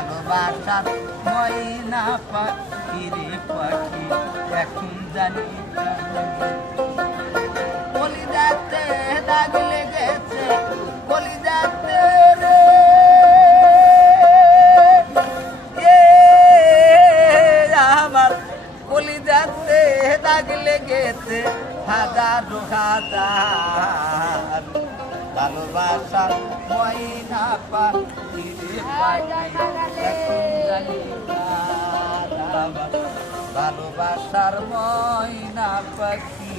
ভালোবাসার ময়না পাখি রে পাখি এখন জানি কলিজাতে দাগ লেগেছে কলিজাতে রে আমার কলিজাতে দাগ লেগেছে হাজার হাজার ভালোবাসার ময়না পাখি রে পাখি এখন জানি ভালোবাসার ময়না পাখি